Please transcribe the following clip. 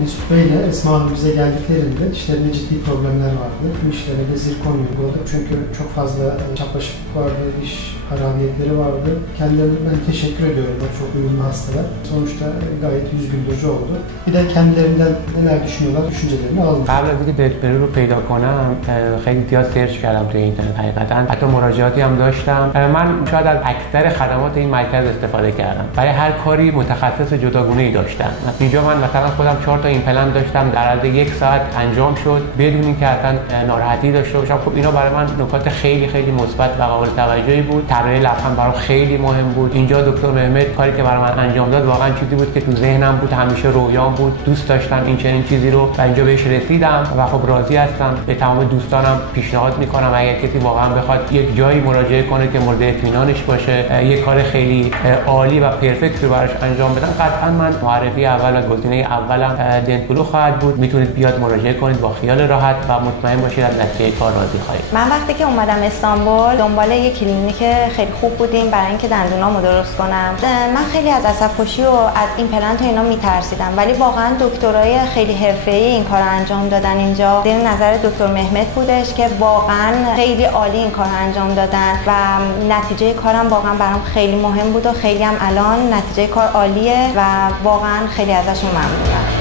Mesut Bey ile Esma Hanım bize geldiklerinde dişlerinde ciddi problemler vardı. Bu işlere de zirkon uyguladık çünkü çok fazla çapraşıklık vardı, diş harabiyetleri vardı. Kendilerine ben teşekkür ediyorum. Çok uyumlu hastalar. Sonuçta gayet yüz güldürücü oldu. Bir de kendilerinden neler düşünüyorlar, düşüncelerini alalım. قبل از اینکه بهتری رو پیدا کنم خیلی زیاد سرچ کردم توی اینترنت حقیقتا. حتی مراجعاتی هم داشتم. من شاید از اکثر خدمات این مرکز استفاده کردم. برای هر کاری متخصص جداگونه‌ای داشتم. اینجا من مثلا خودم 4 تا ایمپلنت داشتم در عرض 1 ساعت انجام شد بدون اینکه اصلا ناراحتی داشته باشم. خب اینا برای من نکات خیلی مثبت و قابل توجهی بود. طراحی لبخند برام خیلی مهم بود. اینجا دکتر مهمت کاری که برای من انجام داد واقعا چیزی بود که تو ذهنم بود، همیشه رویام بود. دوست داشتم این چنین چیزی رو و اینجا بهش رسیدم و خب راضی هستم. به تمام دوستانم پیشنهاد میکنم اگر کسی واقعا بخواد یک جایی مراجعه کنه که مورد اطمینانش باشه، یک کار خیلی عالی و پرفکت رو براش انجام بدن، قطعا من معرفی اول و گزینه اولم دنتبلو خواهد بود. میتونید بیاد مراجعه کنید با خیال راحت و مطمئن باشید از نتیجه کار راضی خواهید. من وقتی که اومدم استانبول دنبال یک کلینیک خیلی خوب بودیم برای اینکه دندونامو درست کنم. من خیلی از عصب‌کشی و از ایمپلنت و اینا میترسیدم، ولی واقعا دکترای خیلی حرفه‌ای این کارو انجام دادن اینجا. زیر نظر دکتر مهمت بودش که واقعا خیلی عالی این کارو انجام دادن و نتیجه کارم واقعا برام خیلی مهم بود و خیلی هم الان نتیجه کار عالیه و واقعا خیلی ازشون ممنونم.